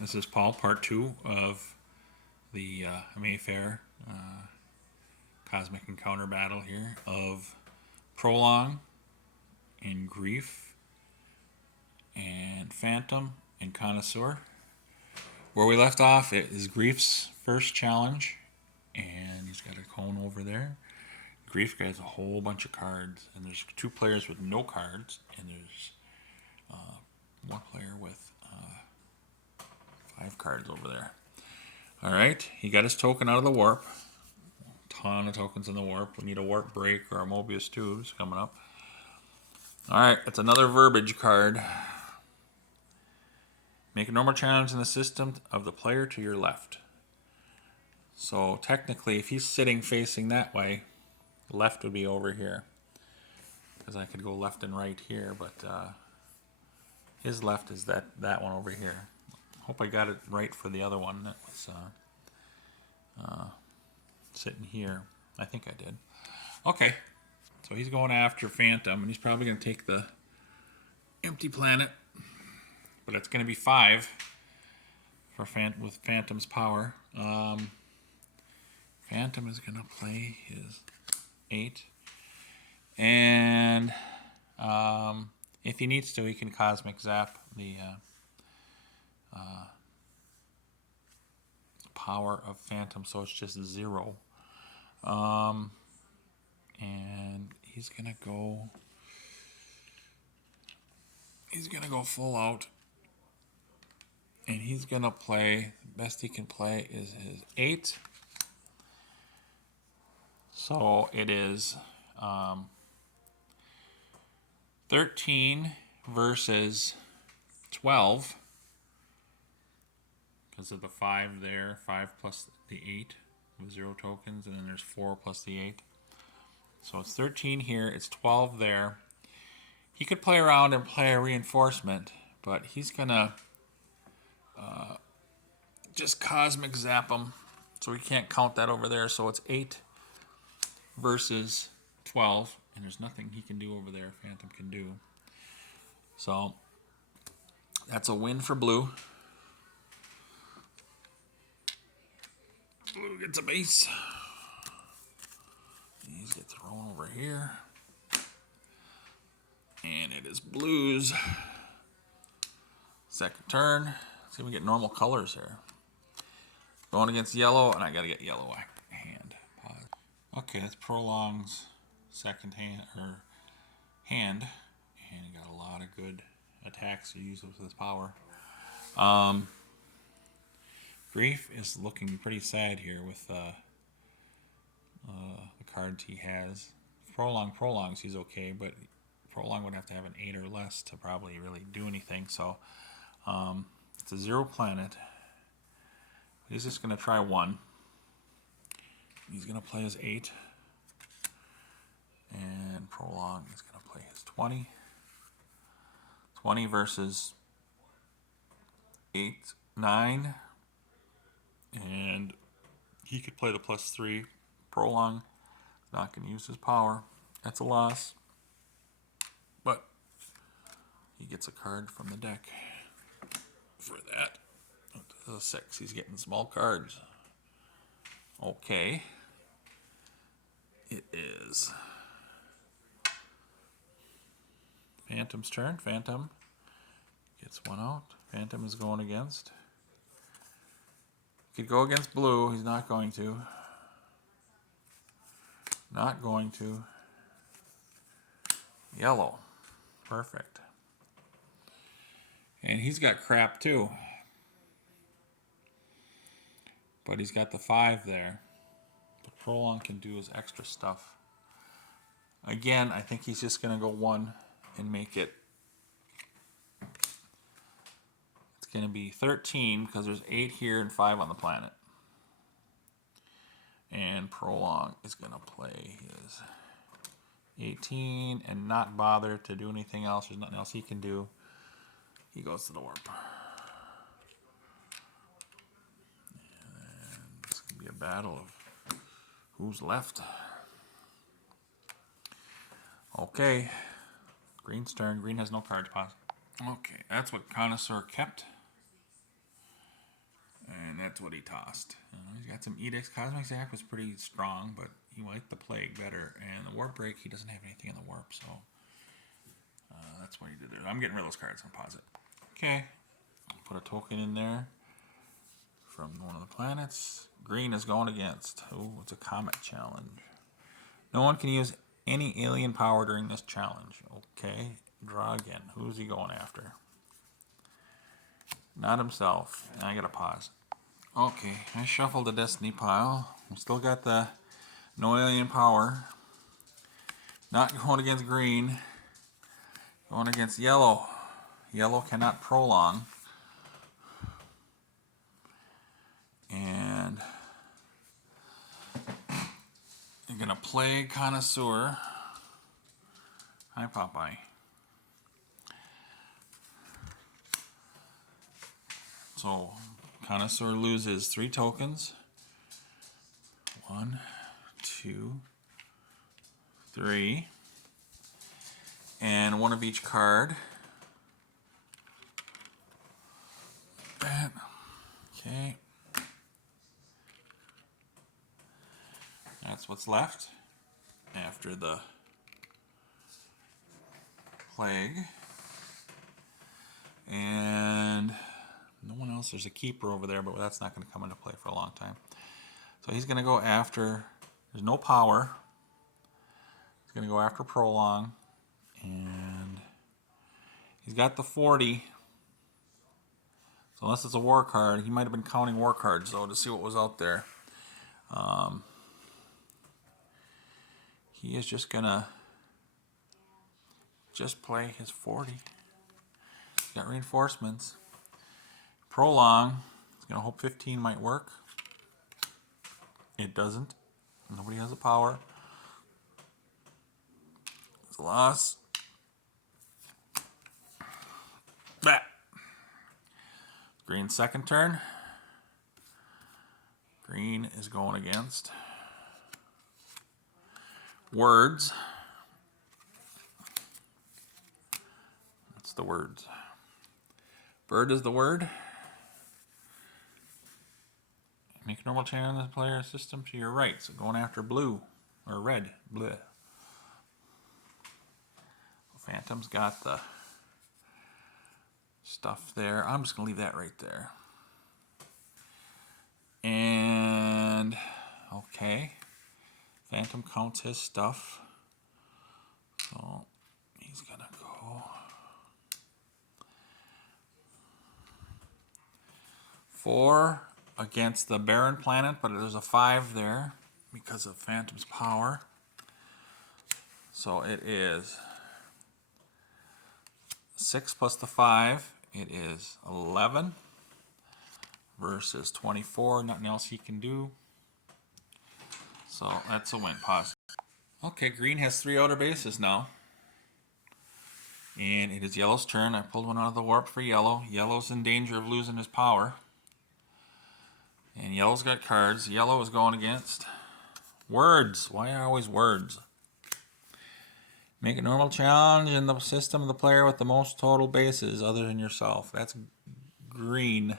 This is Paul, part 2 of the Mayfair Cosmic Encounter battle here of Prolong and Grief and Phantom and Connoisseur. Where we left off, it is Grief's first challenge, and he's got a cone over there. Grief has a whole bunch of cards, and there's 2 players with no cards, and there's 1 player with 5 cards over there. Alright, he got his token out of the warp. Ton of tokens in the warp. We need a warp break or a Mobius tubes coming up. Alright, it's another verbiage card. Make a normal challenge in the system of the player to your left. So technically, if he's sitting facing that way, left would be over here. Because I could go left and right here, but his left is that one over here. Hope I got it right for the other one that was sitting here. I think I did. Okay, so he's going after Phantom, and he's probably going to take the empty planet, but it's going to be 5 for with Phantom's power. Phantom is going to play his 8, and if he needs to, he can Cosmic Zap the power of Phantom, so it's just 0. And he's gonna go full out, and he's gonna play, the best he can play is his 8. So it is 13 versus 12 because of the 5 there, 5 plus the 8 with 0 tokens, and then there's 4 plus the 8. So it's 13 here, it's 12 there. He could play around and play a reinforcement, but he's gonna just Cosmic Zap him, so we can't count that over there. So it's 8 versus 12, and there's nothing he can do over there Phantom can do. So that's a win for blue. Blue gets a base. These get thrown over here. And it is blue's second turn. Let's see if we get normal colors here. Going against yellow, and I gotta get yellow hand. Pause. Okay, that's Prolong's second hand, and he got a lot of good attacks to use with his power. Grief is looking pretty sad here with the cards he has. Prolongs, he's okay, but Prolong would have to have an 8 or less to probably really do anything. So it's a 0 planet. He's just going to try 1. He's going to play his 8. And Prolong is going to play his 20. 20 versus 8, 9. And he could play the +3. Prolong not going to use his power. That's a loss. But he gets a card from the deck for that. 6. He's getting small cards. Okay. It is Phantom's turn. Phantom gets 1 out. Phantom is going against. He could go against blue. He's not going to. Not going to. Yellow. Perfect. And he's got crap too. But he's got the 5 there. The Prolong can do his extra stuff. Again, I think he's just going to go 1 and make it. It's going to be 13 because there's 8 here and 5 on the planet. And Prolong is going to play his 18 and not bother to do anything else. There's nothing else he can do. He goes to the warp. And it's going to be a battle of who's left. Okay. Green's turn. Green has no cards. Pause. Okay, that's what Connoisseur kept. that's what he tossed. He's got some edicts. Cosmic Zack was pretty strong, but he liked the plague better. And the warp break, he doesn't have anything in the warp, so that's what he did there. I'm getting rid of those cards. I'll pause it. Okay, I'll put a token in there from one of the planets. Green is going against. Oh, it's a comet challenge. No one can use any alien power during this challenge. Okay, draw again. Who's he going after? Not himself. I gotta pause. Okay, I shuffled the destiny pile. We still got the no alien power. Not going against green. Going against yellow. Yellow cannot prolong. And you're gonna play Connoisseur. Hi, Popeye. So, Connoisseur loses 3 tokens. 1, 2, 3. And 1 of each card. That. Okay. That's what's left after the plague. And no one else. There's a keeper over there, but that's not going to come into play for a long time. So he's going to go after, there's no power. He's going to go after Prolong. And he's got the 40. So unless it's a war card, he might have been counting war cards, though, to see what was out there. He is just going to just play his 40. He's got reinforcements. Prolong. He's going to hope 15 might work. It doesn't. Nobody has the power. It's a loss. Bah. Green second turn. Green is going against words. What's the words? Bird is the word. Make a normal channel in the player system to your right. So going after blue or red. Bleh. Phantom's got the stuff there. I'm just going to leave that right there. And, okay. Phantom counts his stuff. So he's going to go 4 against the barren planet, but there's a 5 there because of Phantom's power. So it is 6 plus the 5. It is 11 versus 24. Nothing else he can do. So that's a win. Pause. Okay, green has 3 outer bases now. And it is yellow's turn. I pulled one out of the warp for yellow. Yellow's in danger of losing his power. And yellow's got cards. Yellow is going against words. Why always words? Make a normal challenge in the system of the player with the most total bases other than yourself. That's green.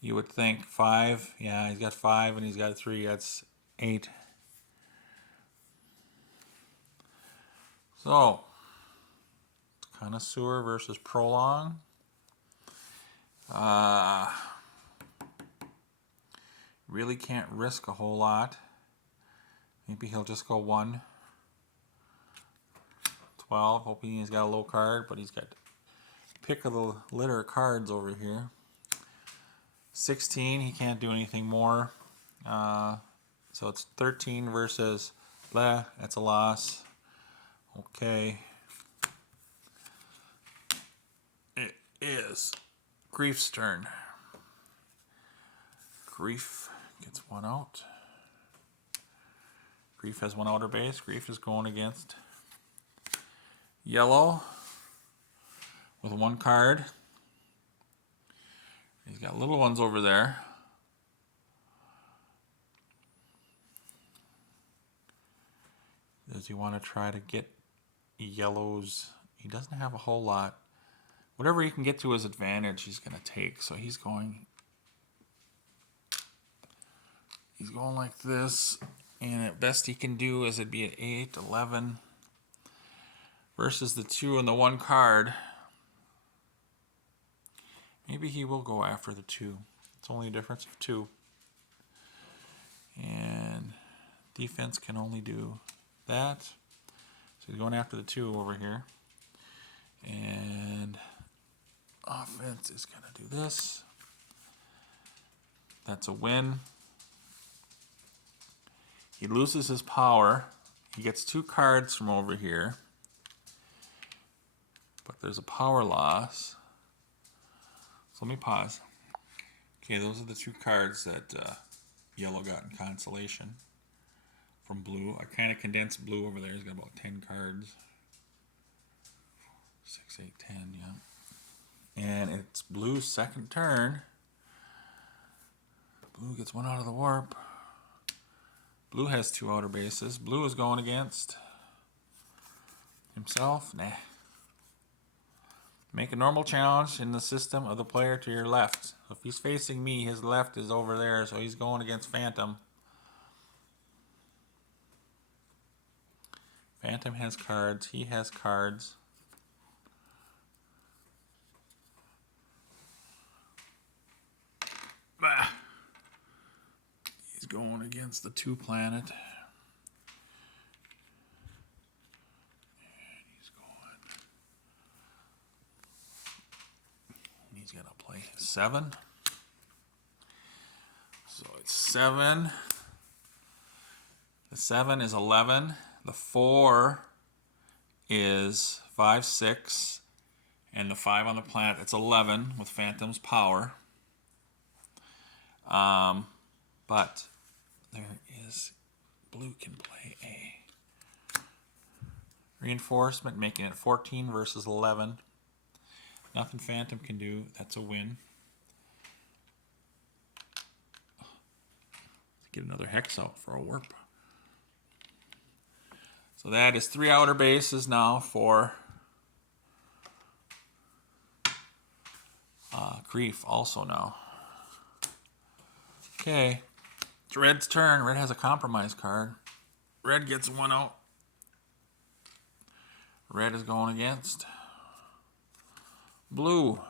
You would think 5. Yeah, he's got 5 and he's got 3. That's 8. So, Connoisseur versus Prolong. Really can't risk a whole lot. Maybe he'll just go 1. 12, hoping he's got a low card, but he's got pick of the litter of cards over here. 16, he can't do anything more. So it's 13 versus blah, that's a loss. Okay. It is Grief's turn. Grief gets 1 out. Grief has 1 outer base. Grief is going against yellow with 1 card. He's got little ones over there. Does he want to try to get yellows? He doesn't have a whole lot. whatever he can get to his advantage, he's going to take. So he's going like this. And at best he can do is it'd be at 8, 11 versus the 2 and the 1 card. Maybe he will go after the 2. It's only a difference of 2. And defense can only do that. So he's going after the 2 over here. And offense is going to do this. That's a win. He loses his power. He gets 2 cards from over here. But there's a power loss. So let me pause. Okay, those are the 2 cards that yellow got in consolation from blue. I kind of condensed blue over there. He's got about 10 cards. 6, 8, 10, yeah. And it's blue's second turn. Blue gets 1 out of the warp. Blue has 2 outer bases. Blue is going against himself. Nah. Make a normal challenge in the system of the player to your left. If he's facing me, his left is over there, so he's going against Phantom. Phantom has cards. He has cards. Bah. He's going against the 2 planet. He's going to play 7. So it's 7. The 7 is 11. The 4 is 5, 6. And the 5 on the planet, it's 11 with Phantom's power. But there is blue can play a reinforcement, making it 14 versus 11. Nothing Phantom can do. That's a win. Let's get another hex out for a warp. So that is 3 outer bases now for Grief also now. Okay. It's Red's turn. Red has a compromise card. Red gets 1 out. Red is going against blue.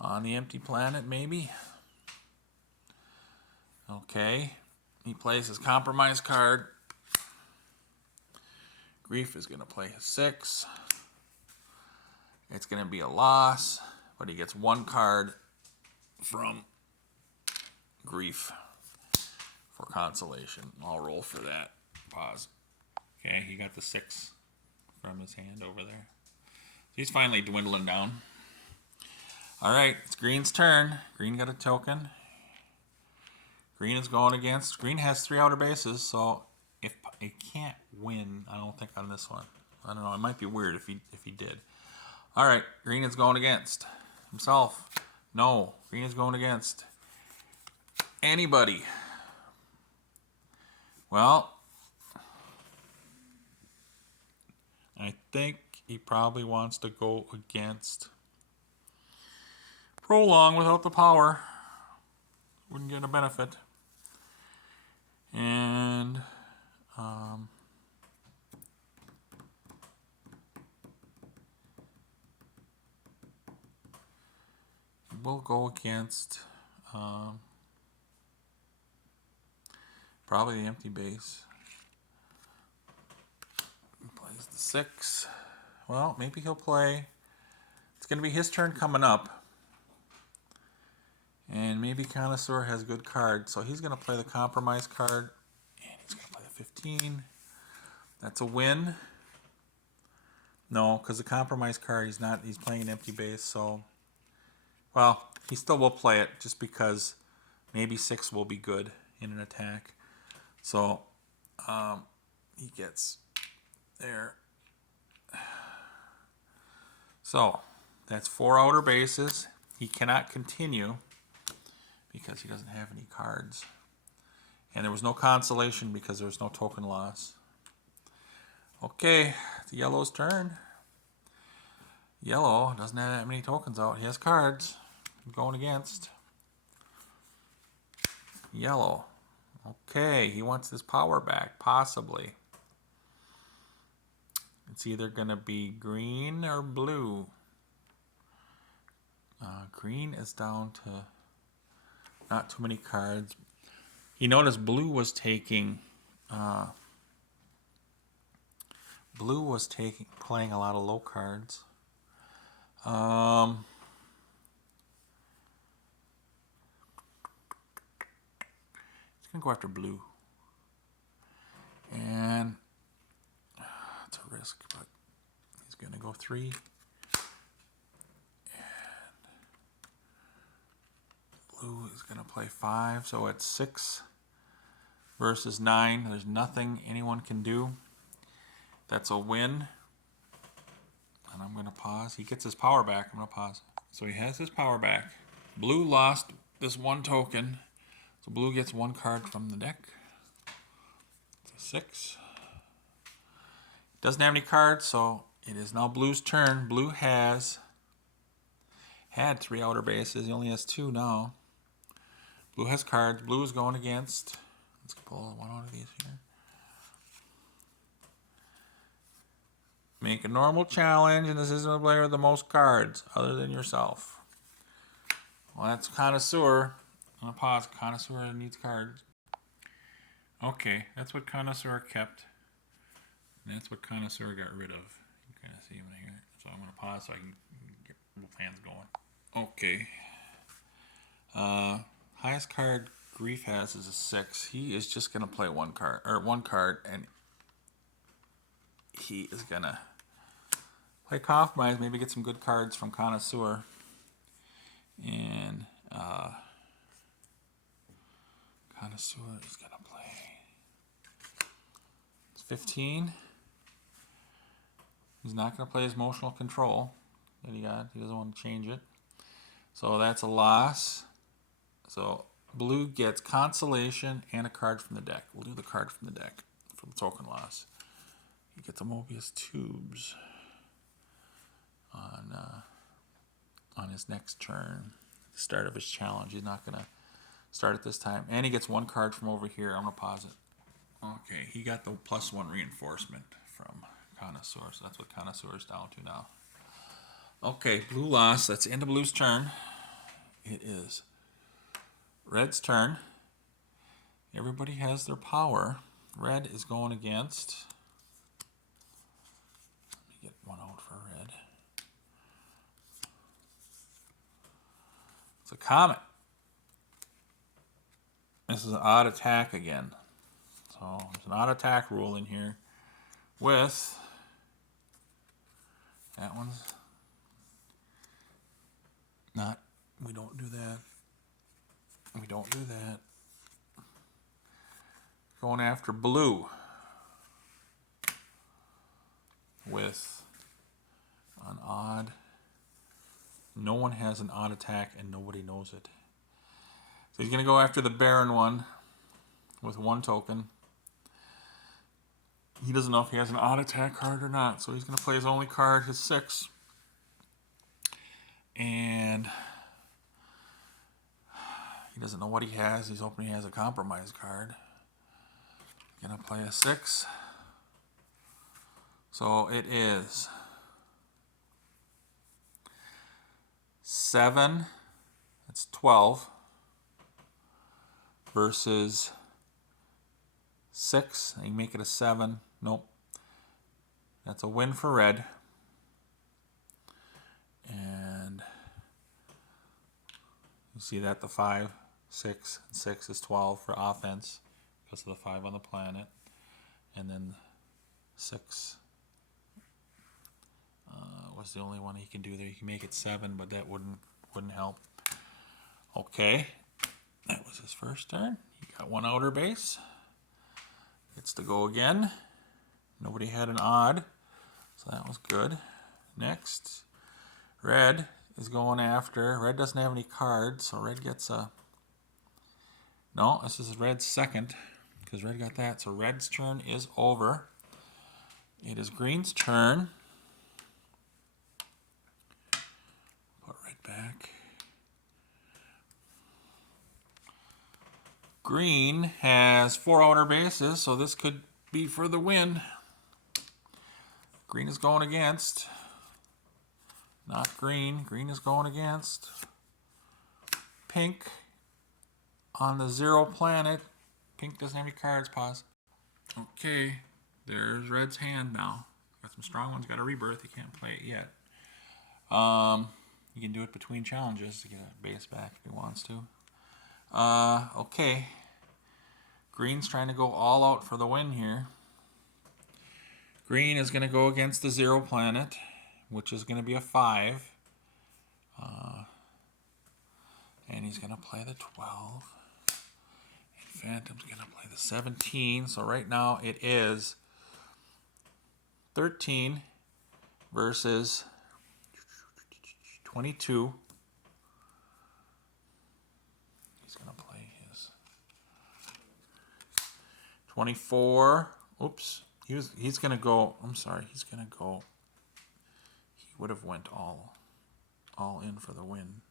On the empty planet, maybe. Okay. He plays his compromise card. Grief is going to play his 6. It's going to be a loss, but he gets 1 card from Grief for consolation. I'll roll for that. Pause. Okay, he got the 6 from his hand over there. He's finally dwindling down. All right, it's Green's turn. Green got a token. Green is going against. Green has 3 outer bases, so if it can't win, I don't think on this one. I don't know. It might be weird if he did. All right, Green is going against himself. No, Green is going against anybody. Well, I think he probably wants to go against Prolong without the power. Wouldn't get a benefit. And we'll go against probably the empty base. He plays the 6. Well, maybe he'll play. It's going to be his turn coming up. And maybe Connoisseur has good cards. So he's going to play the compromise card. And he's going to play the 15. That's a win. No, because the compromise card, he's playing an empty base. So, well, he still will play it just because maybe 6 will be good in an attack. So, he gets there. So, that's 4 outer bases. He cannot continue because he doesn't have any cards. And there was no consolation because there was no token loss. Okay, the yellow's turn. Yellow doesn't have that many tokens out. He has cards. Going against. Yellow. Okay, he wants his power back, possibly. It's either going to be green or blue. Green is down to not too many cards. He noticed blue was taking playing a lot of low cards. He's gonna go after blue, and it's a risk, but he's gonna go 3. Blue is going to play 5, so it's 6 versus 9. There's nothing anyone can do. That's a win. And I'm going to pause. He gets his power back. I'm going to pause. So he has his power back. Blue lost this 1 token. So blue gets 1 card from the deck. It's a 6. Doesn't have any cards, so it is now blue's turn. Blue had 3 outer bases. He only has 2 now. Blue has cards. Blue is going against. Let's pull one out of these here. Make a normal challenge, and this isn't a player with the most cards, other than yourself. Well, that's Connoisseur. I'm going to pause. Connoisseur needs cards. Okay, that's what Connoisseur kept. And that's what Connoisseur got rid of. You can kind of see him here. So I'm going to pause so I can get both hands going. Okay. Highest card Grief has is a 6. He is just going to play 1 card, and he is going to play Compromise, maybe get some good cards from Connoisseur. And Connoisseur is going to play. It's 15. He's not going to play his emotional control that he got. He doesn't want to change it. So that's a loss. So blue gets Consolation and a card from the deck. We'll do the card from the deck for the token loss. He gets a Mobius Tubes on his next turn. The start of his challenge. He's not going to start it this time. And he gets 1 card from over here. I'm going to pause it. Okay, he got the +1 reinforcement from Connoisseur. So that's what Connoisseur is down to now. Okay, blue lost. That's the end of blue's turn. It is red's turn. Everybody has their power. Red is going against. Let me get 1 out for red. It's a comet. This is an odd attack again. So there's an odd attack rule in here with that one's not. We don't do that. We don't do that. Going after blue with an odd. No one has an odd attack and nobody knows it. So he's going to go after the Baron one with 1 token. He doesn't know if he has an odd attack card or not, so he's going to play his only card, his 6. And he doesn't know what he has. He's hoping he has a Compromise card. Going to play a 6. So it is 7. That's 12. Versus 6. You make it a 7. Nope. That's a win for red. And you see that the 5, 6, and 6 is 12 for offense because of the 5 on the planet. And then 6 was the only one he can do there. He can make it 7, but that wouldn't help. Okay. That was his first turn. He got 1 outer base. Gets to go again. Nobody had an odd, so that was good. Next, red is going after. Red doesn't have any cards, so red gets a. No, this is red's second because red got that. So red's turn is over. It is green's turn. back. Green has 4 outer bases, so this could be for the win. Green is going against. Not green. Green is going against. Pink on the 0 planet. Pink doesn't have any cards. Pause. Okay, there's red's hand now. Got some strong ones. Got a rebirth. He can't play it yet. You can do it between challenges to get a base back if he wants to. Okay. Green's trying to go all out for the win here. Green is going to go against the 0 planet, which is going to be a 5. And he's going to play the 12. And Phantom's going to play the 17. So right now it is 13 versus 22. He's going to play his 24. Oops. He's going to go. I'm sorry. He's going to go. He would have went all in for the win.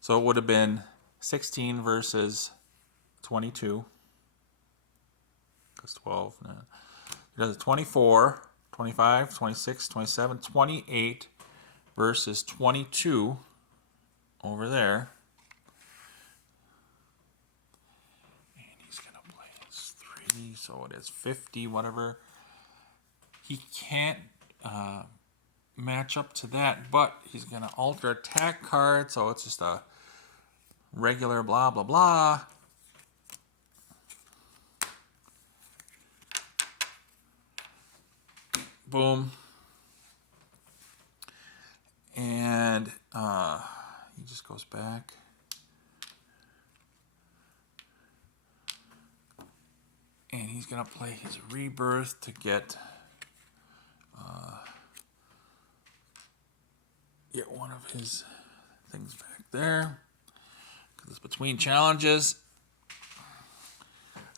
So it would have been 16 versus 22. That's 12. No. He does 24, 25, 26, 27, 28 versus 22 over there. And he's going to play his 3, so it is 50, whatever. He can't match up to that, but he's going to alter attack card, so it's just a regular blah, blah, blah. Boom. And he just goes back. And he's going to play his rebirth to get one of his things back there. Because it's between challenges.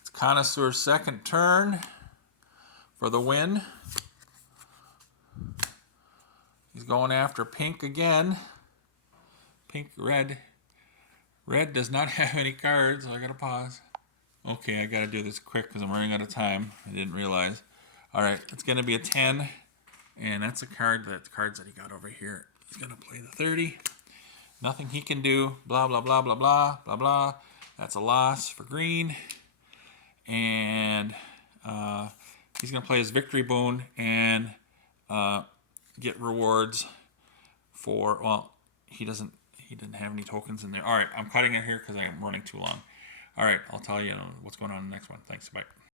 It's Connoisseur's second turn for the win. He's going after pink again. Pink, red. Red does not have any cards, so I gotta pause. Okay, I gotta do this quick because I'm running out of time. I didn't realize. Alright, it's gonna be a 10. And that's cards that he got over here. He's gonna play the 30. Nothing he can do. Blah, blah, blah, blah, blah, blah, blah. That's a loss for green. And he's gonna play his victory boon and get rewards for, well, he didn't have any tokens in there. All right, I'm cutting it here because I'm running too long. All right, I'll tell you what's going on in the next one. Thanks, bye.